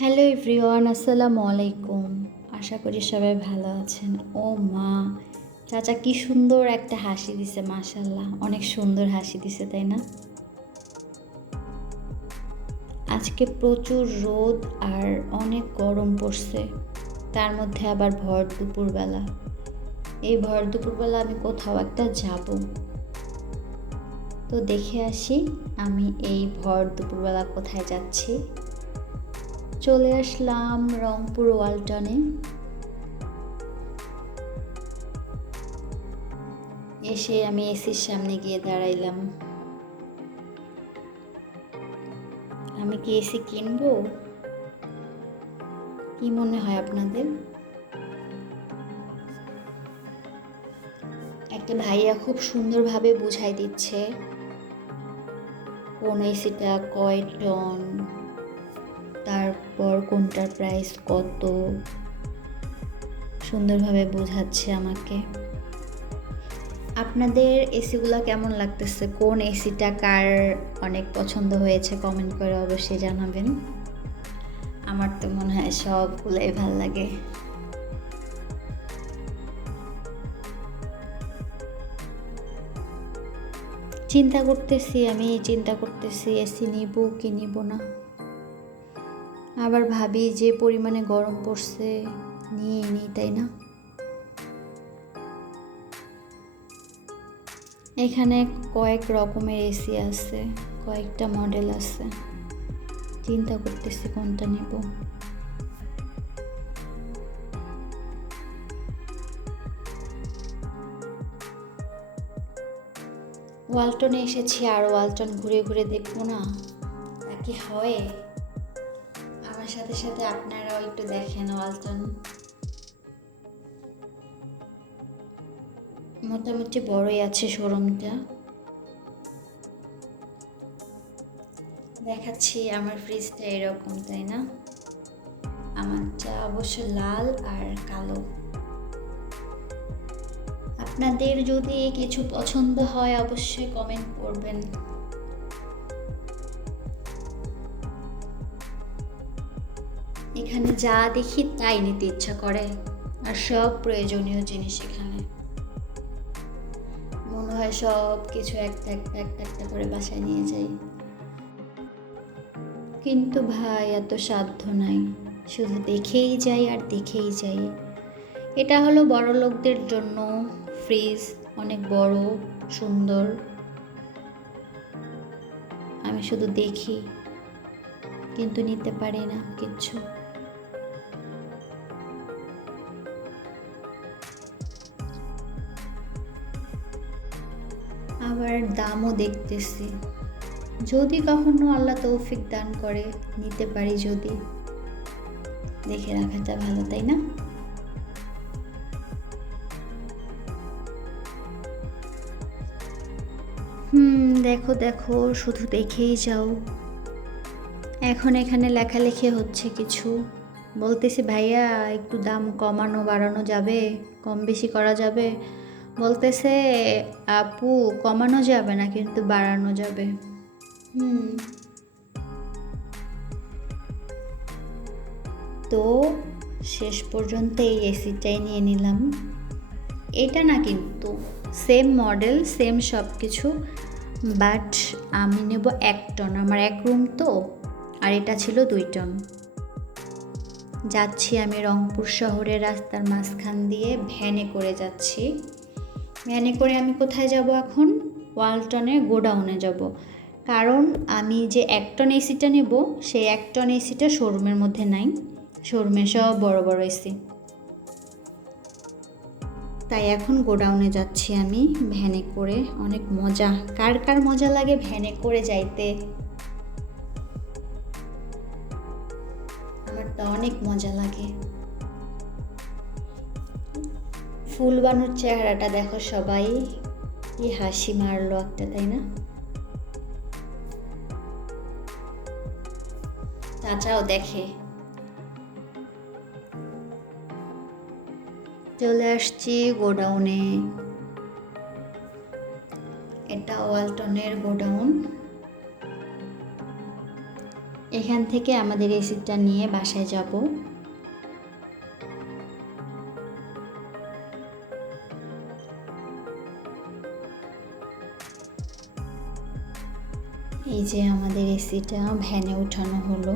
Hello everyone, আসসালামু আলাইকুম। আশা করি সবাই ভালো আছেন। ও মা, চাচা কি সুন্দর একটা হাসি দিছে, মাশাল্লাহ, অনেক সুন্দর হাসি দিছে, তাই না? আজকে প্রচুর রোদ আর অনেক গরম পড়ছে, তার মধ্যে আবার ভর দুপুরবেলা। এই ভর দুপুরবেলা আমি কোথাও একটা যাব, তো দেখে আসি আমি এই ভর দুপুরবেলা কোথায় যাচ্ছি। চলে আসলাম রংপুর ওয়ালটনে। এসে আমি এসির সামনে গিয়ে দাঁড়াইলাম। আমি কি এসি কিনবো? কি মনে হয় আপনাদের? একটা ভাইয়া খুব সুন্দরভাবে বুঝাই দিচ্ছে কোন এসিটা কয় টন, তারপর কোনটার প্রাইস কত, সুন্দরভাবে বোঝাচ্ছে আমাকে। আপনাদের এসিগুলো কেমন লাগতেছে? কোন এসিটা কার অনেক পছন্দ হয়েছে কমেন্ট করে অবশ্যই জানাবেন। আমার তো মনে হয় সবগুলোই ভাল লাগে। চিন্তা করতেছি এসি নিব কি নিব না। আবার ভাবি যে পরিমাণে গরম পড়ছে, নিয়ে নিই, তাই না? এখানে কয়েক রকমের এসি আছে, কয়েকটা মডেল আছে। চিন্তা করতেছি কোনটা নিব। ওয়ালটনে এসেছি, আর ওয়ালটন ঘুরে ঘুরে দেখবো না, তা কি হয়? আমার সাথে সাথে আপনারাও একটু দেখেন ওয়ালটন। মোটামুটি বড়ই আছে শোরুমটা। দেখাচ্ছি, আমার ফ্রিজটা এরকম, তাই না? আমারটা অবশ্য লাল আর কালো। আপনাদের যদি কিছু পছন্দ হয় অবশ্যই কমেন্ট করবেন। এখানে যা দেখি তাই নিতে ইচ্ছা করে, আর সব প্রয়োজনীয় জিনিস এখানে। মনে হয় সব কিছু একটা একটা একটা একটা করে বাসায় নিয়ে যাই, কিন্তু ভাই এত সাধ্য নাই, শুধু দেখেই যাই আর দেখেই যাই। এটা হলো বড় লোকদের জন্য ফ্রিজ, অনেক বড়, সুন্দর। আমি শুধু দেখি, কিন্তু নিতে পারি না কিচ্ছু। আবার দামও দেখতেছি, যদি কখনো আল্লাহ তৌফিক দান করে নিতে পারি, যদি। দেখে রাখাটা ভালো, তাই না? দেখো দেখো, শুধু দেখেই যাও। এখন এখানে লেখালেখি হচ্ছে কিছু, বলতেছি ভাইয়া একটু দাম কমানো বাড়ানো যাবে, কম বেশি করা যাবে? বলতেছে আপু কমানো যাবে না, কিন্তু বাড়ানো যাবে। হুম তো শেষ পর্যন্ত এই এসিটাই নিয়ে নিলাম। এটা না, কিন্তু সেম মডেল, সেম সব কিছু, বাট আমি নেব 1 টন। আমার 1 রুম তো, আর এটা ছিল 2 টন। যাচ্ছি আমি রংপুর শহরের রাস্তার মাঝখান দিয়ে, ভ্যানে করে যাচ্ছি। ভ্যানে করে আমি কোথায় যাব এখন? ওয়ালটনের গোডাউনে যাব। কারণ আমি যে 1 টন এসিটা নেব, সেই 1 টন এসিটা শোরুমের মধ্যে নাই। শোরুমে সব বড় বড় এসি, তাই এখন গোডাউনে যাচ্ছি আমি ভ্যানে করে। অনেক মজা, কার কার মজা লাগে ভ্যানে করে যাইতে? আমার তো অনেক মজা লাগে। ফুল বানুর চেহারাটা দেখো সবাই, কি হাসি মারলো একটা, তাই না? চাচাও দেখে। চলে আসছি গোডাউনে। এটা ওয়ালটনের গোডাউন। এখান থেকে আমাদের এসিটা নিয়ে বাসায় যাব। এই যে আমাদের এসিটা ভ্যানে উঠানো হলো।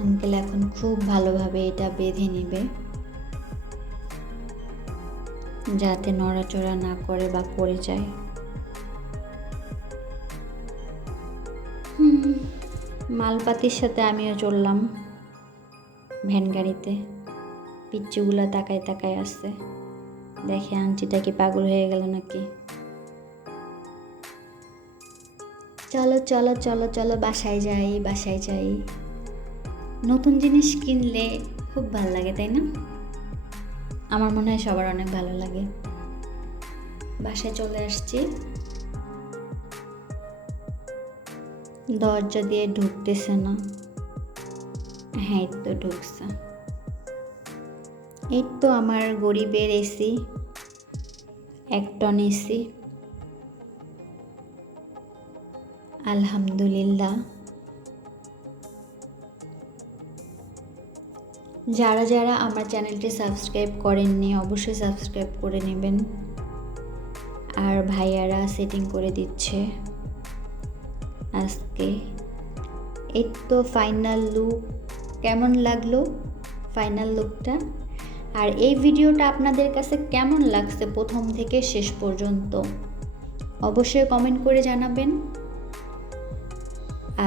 আঙ্কেল এখন খুব ভালোভাবে এটা বেঁধে নেবে, যাতে নড়াচড়া না করে বা পড়ে যায়। মালপাতির সাথে আমিও চললাম ভ্যান গাড়িতে। পিচ্চুগুলা তাকায় তাকায় আসছে, দেখে আন্টিটা কি পাগল হয়ে গেল নাকি। চলো চলো চলো চলো, বাসায় যাই বাসায় যাই। নতুন জিনিস কিনলে খুব ভালো লাগে, তাই না? আমার মনে হয় সবার অনেক ভালো লাগে। বাসায় চলে আসছি, দরজা দিয়ে ঢুকতেছে না। হ্যাঁ, এই তো ঢুকছে। এই তো আমার গরিবের এসি, 1 টন এসি। আলহামদুলিল্লাহ। যারা যারা আমার চ্যানেলটি সাবস্ক্রাইব করেননি অবশ্যই সাবস্ক্রাইব করে নেবেন। আর ভাইয়ারা সেটিং করে দিচ্ছে আজকে। এই তো ফাইনাল লুক। কেমন লাগলো ফাইনাল লুকটা? আর এই ভিডিওটা আপনাদের কাছে কেমন লাগছে প্রথম থেকে শেষ পর্যন্ত অবশ্যই কমেন্ট করে জানাবেন।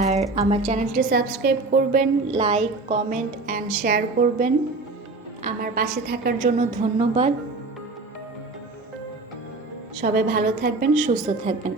আর আমার চ্যানেলটি সাবস্ক্রাইব করবেন, লাইক কমেন্ট অ্যান্ড শেয়ার করবেন। আমার পাশে থাকার জন্য ধন্যবাদ। সবাই ভালো থাকবেন, সুস্থ থাকবেন।